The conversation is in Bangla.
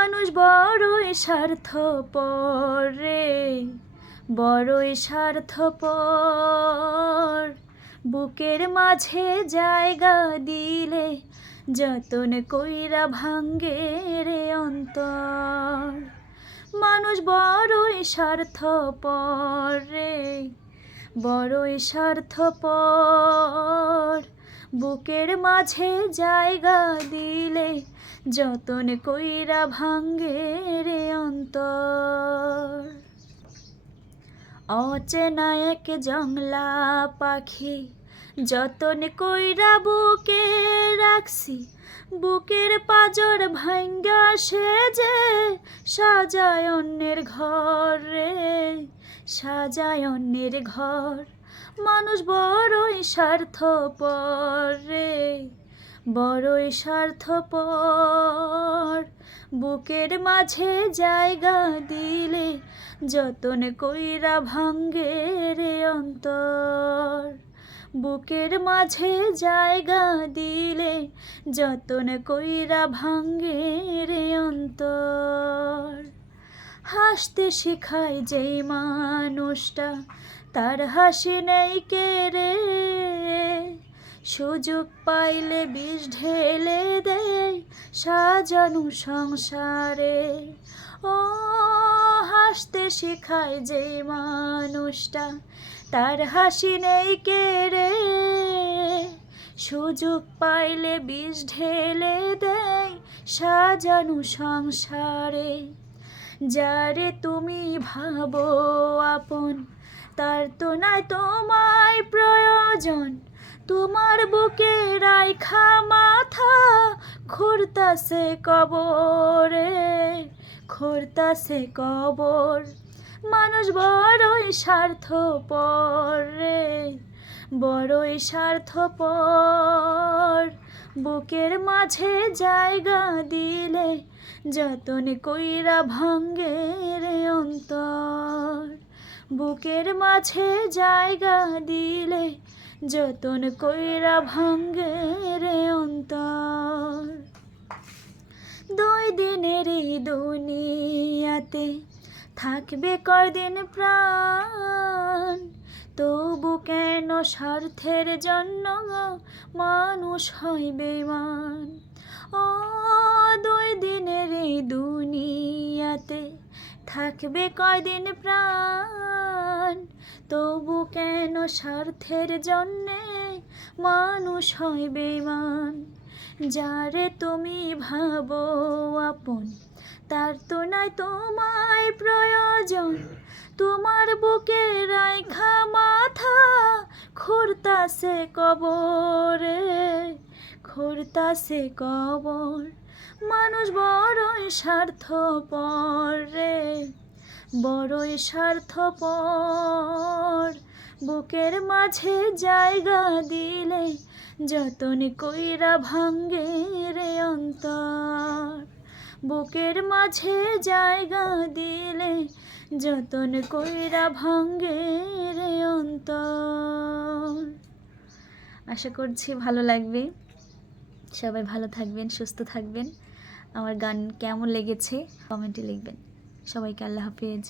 মানুষ বড়ই স্বার্থপর রে, বড়ই স্বার্থপর। বুকের মাঝে জায়গা দিলে যতন কইরা ভাঙ্গে রে অন্তর। মানুষ বড়ই স্বার্থপর রে, বড়ই স্বার্থপর। বুকের মাঝে জায়গা দিলে যতন কইরা ভাঙ্গে রে অন্তর। অচেনা এক জংলা পাখি যতন কইরা বুকে রাখছি, বুকের পাজর ভাঙ্গা সে যে সাজায় অন্যের ঘর রে, সাজায় অন্যের ঘর। মানুষ বড়ই স্বার্থপর রে, বড়ই স্বার্থপর। বুকের মাঝে জায়গা দিলে যতন কইরা ভাঙ্গে রে অন্তর। বুকের মাঝে জায়গা দিলে যতন কইরা ভাঙ্গে রে অন্তর। হাসতে শেখায় যেই মানুষটা তার হাসি নেই কে রে, সুযোগ পাইলে বিষ ঢেলে দেয় সাজানো সংসারে। ও হাসতে শেখায় যে মানুষটা তার হাসি নেই কে রে, সুযোগ পাইলে বিষ ঢেলে দেয় সাজানো সংসারে। যারে তুমি ভাবো আপন তার তো নাই তোমায় প্রয়োজন, তোমার বুকে রাইখা মাথা খুঁড়তাছে কবরে, খুঁড়তাছে কবর। মানুষ বড়ই স্বার্থপর রে, বড়ই স্বার্থপর। বুকের মাঝে জায়গা দিলে যতন কইরা ভাঙ্গে রে অন্তর। বুকের মাঝে জায়গা দিলে যতন কইরা ভাঙ্গে রে অন্তর। দুই দিনের এই দুনিয়াতে থাকবে কয়দিন প্রাণ, তবু কেন স্বার্থের জন্য মানুষ হয় বেঈমান। ও দুই দিনের এই দুনিয়াতে থাকবে কয়দিন প্রাণ, তবু কেন স্বার্থের জন্যে মানুষ হয় বেঈমান। যারে তুমি ভাবো আপন তার তো নাই তোমায় প্রয়োজন, তোমার বুকে রাইখা মাথা খুঁড়তাছে কবরে, খুঁড়তাছে কবর। মানুষ বড়ই স্বার্থপর রে, বড়ই স্বার্থপর। বুকের মাঝে জায়গা দিলে যতন কইরা ভাঙ্গে রে অন্তর। বুকের মাঝে জায়গা দিলে যতন কইরা ভাঙ্গে রে অন্তর। আশা করছি ভালো লাগবে। সবাই ভালো থাকবেন, সুস্থ থাকবেন। আমার গান কেমন লেগেছে কমেন্টে লিখবেন। সবাইকে আল্লাহ হাফেজ।